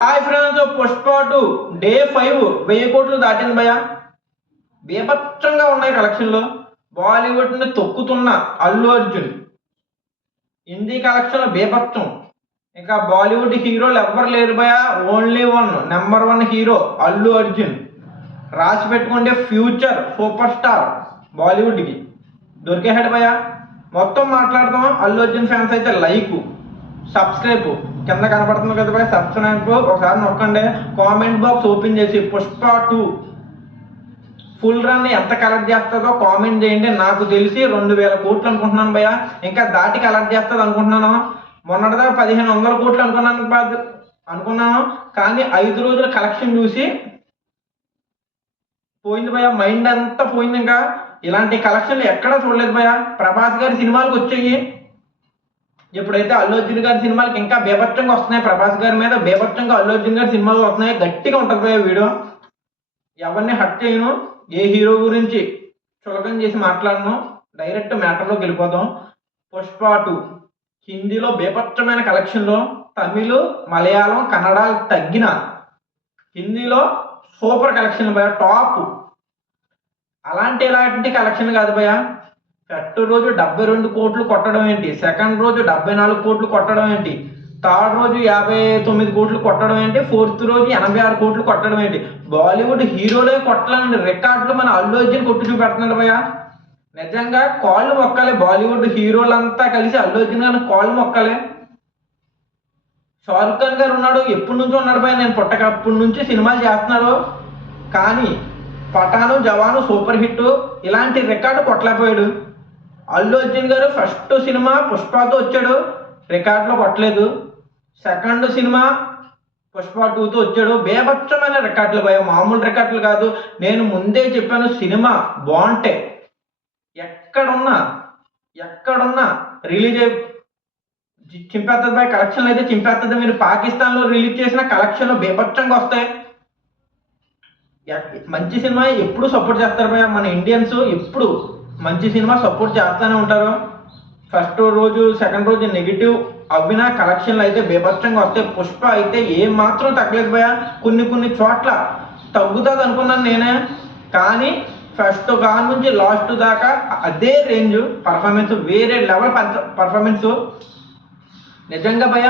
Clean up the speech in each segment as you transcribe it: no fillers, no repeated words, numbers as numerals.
Hi friends, Pushpa 2 day 5 1000 కోట్లు దాటింది భయ. బీభత్సంగా ఉన్నాయి కలెక్షన్లు. బాలీవుడ్ ని తొక్కుతున్న అల్లు అర్జున్ హిందీ కలెక్షన్ బీభత్సం. ఇంకా బాలీవుడ్ హీరోలు ఎవ్వరు లేరు భయ, only one number 1 hero Allu Arjun. రాసి పెట్టుకుంటే ఫ్యూచర్ సూపర్ స్టార్ బాలీవుడ్కి దొరికేహాడు భయ. మొత్తం మాట్లాడతాం. అల్లు అర్జున్ ఫ్యాన్స్ అయితే లైక్ సబ్స్క్రైబ్ కింద కనపడుతుంది కదా భయ, సబ్స్క్రైబ్ ఒకసారి నొక్కండి. కామెంట్ బాక్స్ ఓపెన్ చేసి పుష్ప 2 ఫుల్ రన్ ఎంత కలెక్ట్ చేస్తుందో కామెంట్ చేయండి. నాకు తెలిసి 2000 కోట్లు అనుకుంటున్నాను భయ, ఇంకా దాటి కలెక్ట్ చేస్తుంది అనుకుంటున్నాను. మొన్నటిదాకా 1500 కోట్లు అనుకున్నాను, కానీ 5 రోజుల కలెక్షన్ చూసి పోయింది భయ, మైండ్ అంతా పోయింది. ఇంకా ఇలాంటి కలెక్షన్లు ఎక్కడా చూడలేదు భయ. ప్రభాస్ గారి సినిమాలకు వచ్చాయి, ఇప్పుడైతే అల్లు అర్జున్ గారి సినిమాలకి ఇంకా బీభత్సంగా వస్తున్నాయి. ప్రభాస్ గారి మీద బీభత్సంగా అల్లు అర్జున్ గారి సినిమాలు వస్తున్నాయి. గట్టిగా ఉంటుంది భయ వీడియో. ఎవరిని హట్ చేయను, ఏ హీరో గురించి చులకం చేసి మాట్లాడను, డైరెక్ట్ మ్యాటర్లోకి వెళ్ళిపోతాం. పుష్ప 2 హిందీలో బీభత్సమైన కలెక్షన్లో, తమిళ్ మలయాళం కన్నడ తగ్గిన హిందీలో సూపర్ కలెక్షన్ భయ, టాప్. ఇలాంటి కలెక్షన్ కాదు భయ. ఫస్ట్ రోజు 72 కోట్లు కొట్టడం ఏంటి, సెకండ్ రోజు 74 కోట్లు కొట్టడం ఏంటి, థర్డ్ రోజు 59 కోట్లు కొట్టడం ఏంటి, ఫోర్త్ రోజు 86 కోట్లు కొట్టడం ఏంటి. బాలీవుడ్ హీరోలే కొట్టలేని రికార్డులు మన అల్లు అర్జున్ కొట్టి చూపెడుతున్నాడు భయ. నిజంగా కాళ్ళు మొక్కలే, బాలీవుడ్ హీరోలంతా కలిసి అల్లు అర్జున్ గారిని కాళ్ళు మొక్కలే. షారుఖ్ ఖాన్ గారు ఉన్నాడు, ఎప్పటి నుంచో ఉన్నాడు భయ, నేను పుట్టకప్పటి నుంచి సినిమాలు చేస్తున్నాడు, కానీ పఠాను జవాను సూపర్ హిట్, ఇలాంటి రికార్డు కొట్టలేకపోయాడు. అల్లు అర్జున్ గారు ఫస్ట్ సినిమా పుష్పతో వచ్చాడు, రికార్డులో కొట్టలేదు. సెకండ్ సినిమా పుష్ప 2తో వచ్చాడు, బేభత్సమైన రికార్డులు భయ, మామూలు రికార్డులు కాదు. నేను ముందే చెప్పాను, సినిమా బాగుంటే ఎక్కడున్నా రిలీజ్ చింపేస్తుంది భయ. కలెక్షన్లు అయితే చింపేస్తుంది. మీరు పాకిస్తాన్లో రిలీజ్ చేసిన కలెక్షన్లు బేభత్సంగా వస్తాయి. మంచి సినిమా ఎప్పుడు సపోర్ట్ చేస్తారు భయ, మన ఇండియన్స్ ఎప్పుడు మంచి సినిమా సపోర్ట్ చేస్తూనే ఉంటారు. ఫస్ట్ రోజు సెకండ్ రోజు నెగిటివ్ అవ్వినా కలెక్షన్లు అయితే బీభత్సంగా వస్తాయి. పుష్ప అయితే ఏం మాత్రం తగ్గలేదు భయ, కొన్ని చోట్ల తగ్గుతుంది అనుకున్నాను నేనే, కానీ ఫస్ట్ కాడ నుంచి లాస్ట్ దాకా అదే రేంజ్ పర్ఫార్మెన్స్, వేరే లెవెల్ పర్ఫార్మెన్స్. నిజంగా భయ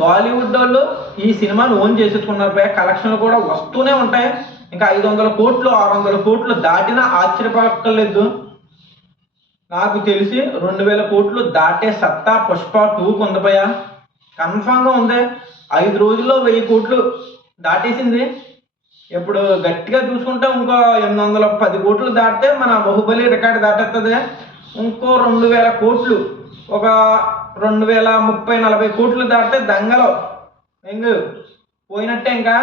బాలీవుడ్ వాళ్ళు ఈ సినిమాను ఓన్ చేసుకున్నారు భయ. కలెక్షన్లు కూడా వస్తూనే ఉంటాయి. ఇంకా 500 కోట్లు 600 కోట్లు దాటినా ఆశ్చర్యపడక్కర్లేదు. నాకు తెలిసి 2000 కోట్లు దాటే సత్తా పుష్ప 2కు ఉంది భయ, కన్ఫామ్గా ఉంది. 5 రోజుల్లో 1000 కోట్లు దాటేసింది. ఇప్పుడు గట్టిగా చూసుకుంటే ఇంకో 810 కోట్లు దాటితే మన బాహుబలి రికార్డు దాటేస్తుంది. ఇంకో 2000 కోట్లు, ఒక 2030-40 కోట్లు దాటితే దంగలో పోయినట్టే. ఇంకా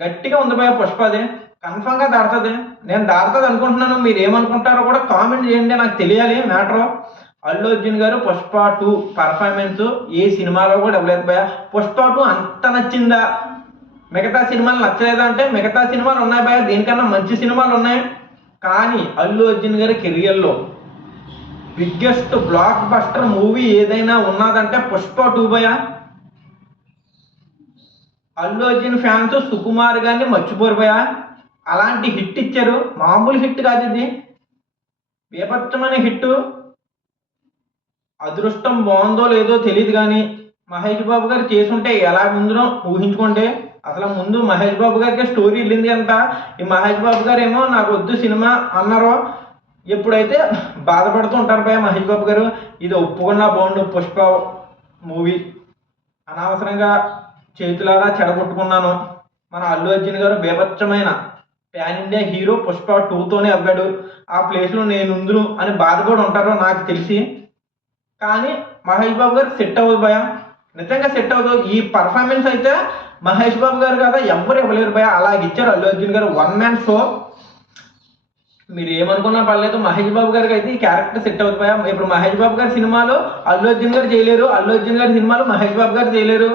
గట్టిగా ఉంది భయ పుష్పది, కన్ఫామ్గా దాడుతుంది. నేను దాడుతుంది అనుకుంటున్నాను, మీరు ఏమనుకుంటారో కూడా కామెంట్ చేయండి, నాకు తెలియాలి మ్యాటర్. అల్లు అర్జున్ గారు పుష్ప 2 పర్ఫార్మెన్స్ ఏ సినిమాలో కూడా ఇవ్వలేదు భయ. పుష్ప 2 అంత నచ్చిందా, మిగతా సినిమాలు నచ్చలేదా అంటే మిగతా సినిమాలు ఉన్నాయి భయ, దీనికన్నా మంచి సినిమాలు ఉన్నాయి. కానీ అల్లు అర్జున్ గారి కెరియర్లో బిగ్గెస్ట్ బ్లాక్ బస్టర్ మూవీ ఏదైనా ఉన్నదంటే పుష్ప 2 భయ. అల్లు అర్జున్ ఫ్యాన్స్ సుకుమార్ గారిని మర్చిపోరు భయ. అలాంటి హిట్ ఇచ్చారు, మామూలు హిట్ కాదు ఇది, బీభత్సమైన హిట్. అదృష్టం బాగుందో లేదో తెలియదు, కానీ మహేష్ బాబు గారు చేసుంటే ఎలా ఉందో ఊహించుకోండి. అసలు ముందు మహేష్ బాబు గారికి స్టోరీ వెళ్ళింది అంట. ఈ మహేష్ బాబు గారు ఏమో నాకు వద్దు సినిమా అన్నారు. ఎప్పుడైతే బాధపడుతూ ఉంటారు భయ మహేష్ బాబు గారు, ఇది ఒప్పుకున్నా బాగుండు పుష్ప మూవీ, అనవసరంగా చేతులారా చెడగొట్టుకున్నాను. మన అల్లు అర్జున్ గారు బీభత్సమైన ప్యాన్ ఇండియా హీరో పుష్ప 2తోనే అవ్వాడు, ఆ ప్లేస్లో నేను ఉందును అని బాధపడి ఉంటారో నాకు తెలిసి. కానీ మహేష్ బాబు గారు సెట్ అవ్వదు భయ, నిజంగా సెట్ అవ్వదు. ఈ పర్ఫార్మెన్స్ అయితే మహేష్ బాబు గారు కదా ఎవ్వరు ఇవ్వలేరు భయ, అలాగే ఇచ్చారు అల్లు అర్జున్ గారు. 1 మ్యాన్ షో. మీరు ఏమనుకున్నా పర్లేదు, మహేష్ బాబు గారికి అయితే ఈ క్యారెక్టర్ సెట్ అవుతుంది భయ. ఇప్పుడు మహేష్ బాబు గారి సినిమాలో అల్లు అర్జున్ గారు చేయలేరు, అల్లు అర్జున్ గారి సినిమాలో మహేష్ బాబు గారు చేయలేరు.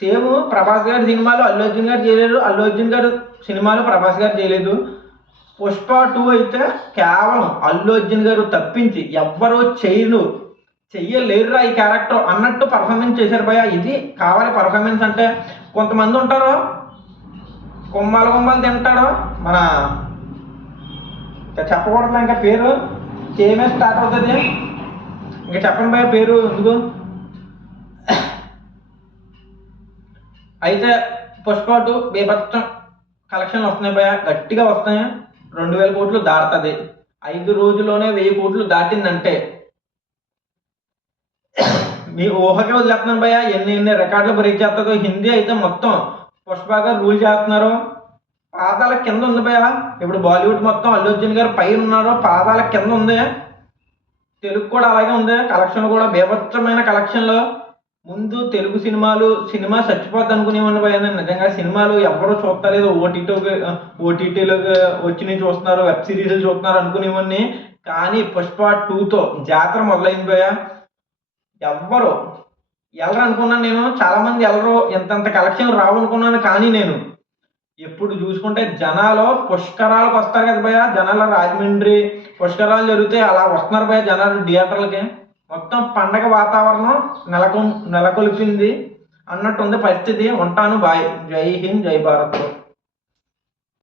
సేమ్ ప్రభాస్ గారి సినిమాలో అల్లు అర్జున్ గారు చేయలేరు, అల్లు అర్జున్ గారు సినిమాలో ప్రభాస్ గారు చేయలేదు. పుష్ప 2 అయితే కేవలం అల్లు అర్జున్ గారు తప్పించి ఎవ్వరూ చెయ్యలేరురా ఈ క్యారెక్టర్ అన్నట్టు పర్ఫార్మెన్స్ చేశారు భయ. ఇది కావాలి పర్ఫార్మెన్స్ అంటే. కొంతమంది ఉంటారు కొమ్మాలు కొమ్మాలు తింటాడు. మన ఇంకా చెప్పకూడదు, ఇంకా పేరు కేమే స్టార్ట్ అవుతుంది. ఇంకా చెప్పండి భయ్య పేరు ఎందుకు. అయితే పుష్ప 2 బీభత్సం కలెక్షన్లు వస్తున్నాయి భయ్య, గట్టిగా వస్తున్నాయి. 2000 కోట్లు దాటుతుంది. 5 రోజుల్లోనే 1000 కోట్లు దాటిందంటే మీ ఊహకే వదిలేస్తున్నాను భయ్య, ఎన్ని రికార్డులు బ్రేక్ చేస్తుందో. హిందీ అయితే మొత్తం పుష్ప గారు రూల్ చేస్తున్నారు. పాదాల కింద ఉంది భయ్య. ఇప్పుడు బాలీవుడ్ మొత్తం అల్లు అర్జున్ గారు పైన ఉన్నారు, పాదాల కింద ఉంది. తెలుగు కూడా అలాగే ఉంది, కలెక్షన్ కూడా బీభత్సమైన కలెక్షన్లు. ముందు తెలుగు సినిమా చచ్చిపోద్ది అనుకునేవాడిని భయ్య. నిజంగా సినిమాలు ఎవరు చూస్తలేదు, ఓటీటీలోకి వచ్చి చూస్తున్నారు, వెబ్ సిరీస్లు చూస్తున్నారు అనుకునేవాడిని. కానీ పుష్ప 2తో జాతర మొదలైంది భయ్య. ఎవ్వరు వెళ్ళరు అనుకున్నాను నేను, చాలా మంది వెళ్ళరు, ఇంతంత కలెక్షన్ రావు అనుకున్నాను. కానీ నేను ఎప్పుడు చూసుకుంటే జనాలు పుష్కరాలకు వస్తారు కదా భయ్య, జనాలు రాజమండ్రి పుష్కరాలు జరిగితే అలా వస్తున్నారు భయ్య జనాలు థియేటర్లకి. మొత్తం పండగ వాతావరణం నెలకొల్పింది అన్నట్టుంది పరిస్థితి. ఉంటాను, బాయ్. జై హింద్, జై భారత్.